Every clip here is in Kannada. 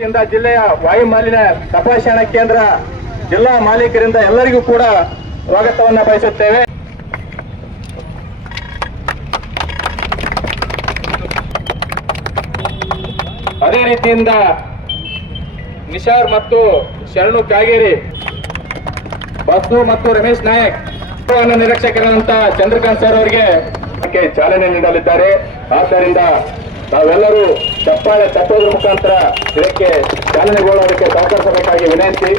ಜಿಲ್ಲೆಯ ವಾಯು ಮಾಲಿನ್ಯ ತಪಾಸಣಾ ಕೇಂದ್ರ ಜಿಲ್ಲಾ ಮಾಲೀಕರಿಂದ ಎಲ್ಲರಿಗೂ ಕೂಡ ಸ್ವಾಗತವನ್ನು ಬಯಸುತ್ತೇವೆ. ಅದೇ ರೀತಿಯಿಂದ ನಿಶಾರ್ ಮತ್ತು ಶರಣು ಕಾಗೇರಿ, ಬಸ್ಸು ಮತ್ತು ರಮೇಶ್ ನಾಯಕ್ ನಿರೀಕ್ಷಕರಾದಂತಹ ಚಂದ್ರಕಾಂತ್ ಸರ್ ಅವರಿಗೆ ಚಾಲನೆ ನೀಡಲಿದ್ದಾರೆ. ಆದ್ದರಿಂದ ನಾವೆಲ್ಲರೂ ಚಪ್ಪಾಳೆ ತಟ್ಟೋದ್ರ ಮುಖಾಂತರ ಇದಕ್ಕೆ ಚಾಲನೆಗೊಳ್ಳೋದಕ್ಕೆ ಸಹಕರಿಸಬೇಕಾಗಿ ವಿನಂತಿ.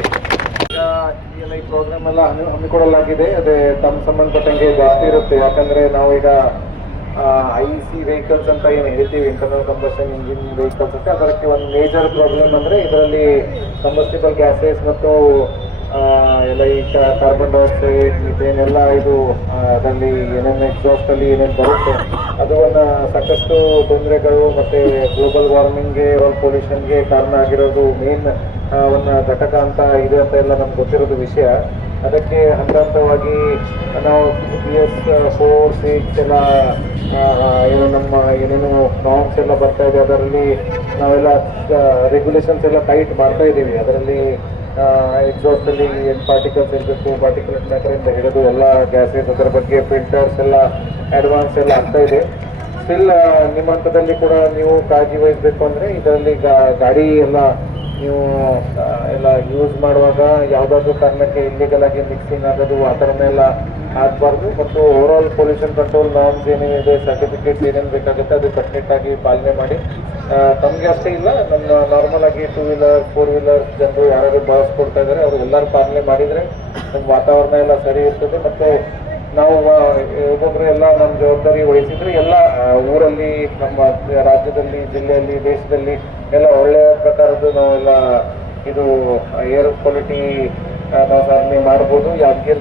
ಈ ಪ್ರೋಗ್ರಾಮ್ ಎಲ್ಲ ಹಮ್ಮಿಕೊಳ್ಳಲಾಗಿದೆ. ಅದೇ ತಮ್ಮ ಸಂಬಂಧಪಟ್ಟಂಗೆ ಜಾಸ್ತಿ ಇರುತ್ತೆ. ಯಾಕಂದ್ರೆ ನಾವೀಗ IC ವೆಹಿಕಲ್ಸ್ ಅಂತ ಏನು ಹೇಳ್ತೀವಿ, ಇಂಟರ್ನಲ್ ಕಂಬಷನ್ ಇಂಜಿನ್ ವೆಹಿಕಲ್ಸ್ ಅಂತ, ಅದಕ್ಕೆ ಒಂದು ಮೇಜರ್ ಪ್ರಾಬ್ಲಮ್ ಅಂದ್ರೆ ಇದರಲ್ಲಿ ಕಂಬಸ್ಟಿಬಲ್ ಗ್ಯಾಸಸ್ ಮತ್ತು ಎಲ್ಲ ಈ ಕಾರ್ಬನ್ ಡೈಆಕ್ಸೈಡ್, ಮಿಥೇನ್ ಎಲ್ಲ ಇದು ಅದರಲ್ಲಿ ಏನೇನು ಎಕ್ಸಾಸ್ಟ್ ಅಲ್ಲಿ ಏನೇನು ಬರುತ್ತೆ ಅದು ಒಂದು ಸಾಕಷ್ಟು ತೊಂದರೆಗಳು ಮತ್ತೆ ಗ್ಲೋಬಲ್ ವಾರ್ಮಿಂಗ್ಗೆ, ಏರ್ ಪೊಲ್ಯೂಷನ್ಗೆ ಕಾರಣ ಆಗಿರೋದು ಮೇನ್ ಒಂದು ಘಟಕ ಅಂತ ಇದೆ ಅಂತ ಎಲ್ಲ ನಮ್ಗೆ ಗೊತ್ತಿರೋದು ವಿಷಯ. ಅದಕ್ಕೆ ಹಂತ ಹಂತವಾಗಿ ನಾವು BS4, 6 ಎಲ್ಲ ಏನು ನಮ್ಮ ಏನೇನು ನಾರ್ಮ್ಸ್ ಎಲ್ಲ ಬರ್ತಾ ಇದೆ ಅದರಲ್ಲಿ ನಾವೆಲ್ಲ ರೆಗ್ಯುಲೇಷನ್ಸ್ ಎಲ್ಲ ಟೈಟ್ ಮಾಡ್ತಾ ಇದ್ದೀವಿ. ಅದರಲ್ಲಿ ಎಕ್ಸಾಸ್ಟ್ ಅಲ್ಲಿ ಏನು ಪಾರ್ಟಿಕಲ್ಸ್ ಇರಬೇಕು, ಪಾರ್ಟಿಕಲ್ಸ್ ಮ್ಯಾಟರಿಂದ ಹಿಡಿದು ಎಲ್ಲ ಗ್ಯಾಸಸ್, ಅದರ ಬಗ್ಗೆ ಫಿಲ್ಟರ್ಸ್ ಎಲ್ಲ ಅಡ್ವಾನ್ಸ್ ಎಲ್ಲ ಆಗ್ತಾ ಇದೆ. ಸ್ಟಿಲ್ ನಿಮ್ಮ ಹಂತದಲ್ಲಿ ಕೂಡ ನೀವು ಕಾಳಜಿ ವಹಿಸಬೇಕು. ಅಂದರೆ ಇದರಲ್ಲಿ ಗಾಡಿ ಎಲ್ಲ ನೀವು ಎಲ್ಲ ಯೂಸ್ ಮಾಡುವಾಗ ಯಾವುದಾದ್ರೂ ಕಾರಣಕ್ಕೆ ಇಲ್ಲಿಗಲ್ ಆಗಿ ಮಿಕ್ಸಿಂಗ್ ಆಗೋದು ಆ ಥರನೆಲ್ಲ ಆಗಬಾರ್ದು. ಮತ್ತು ಓವರಾಲ್ ಪೊಲ್ಯೂಷನ್ ಕಂಟ್ರೋಲ್ ನಾರ್ಮ್ಸ್ ಏನೇನಿದೆ, ಸರ್ಟಿಫಿಕೇಟ್ಸ್ ಏನೇನು ಬೇಕಾಗುತ್ತೆ ಅದು ಕಟ್ಟುನಿಟ್ಟಾಗಿ ಪಾಲನೆ ಮಾಡಿ. ತಮಗೆ ಅಷ್ಟೇ ಇಲ್ಲ, ನಮ್ಮ ನಾರ್ಮಲ್ ಆಗಿ 2 ವೀಲರ್ 4 ವೀಲರ್ ಜನರು ಯಾರು ಬಳಸ್ಕೊಡ್ತಾ ಇದ್ದಾರೆ ಅವರು ಎಲ್ಲರೂ ಪಾಲನೆ ಮಾಡಿದರೆ ನಮ್ಮ ವಾತಾವರಣ ಎಲ್ಲ ಸರಿ ಇರ್ತದೆ. ಮತ್ತು ನಾವು ಒಬ್ಬೊಬ್ಬರು ಎಲ್ಲ ನಮ್ಮ ಜವಾಬ್ದಾರಿ ವಹಿಸಿದ್ರೆ ಎಲ್ಲ ಊರಲ್ಲಿ, ನಮ್ಮ ರಾಜ್ಯದಲ್ಲಿ, ಜಿಲ್ಲೆಯಲ್ಲಿ, ದೇಶದಲ್ಲಿ ಎಲ್ಲ ಒಳ್ಳೆಯ ಪ್ರಕಾರದ್ದು ನಾವೆಲ್ಲ ಇದು ಏರ್ ಕ್ವಾಲಿಟಿ ನಾವು ಸಾಧನೆ ಮಾಡ್ಬೋದು. ಯಾದಗಿರಿ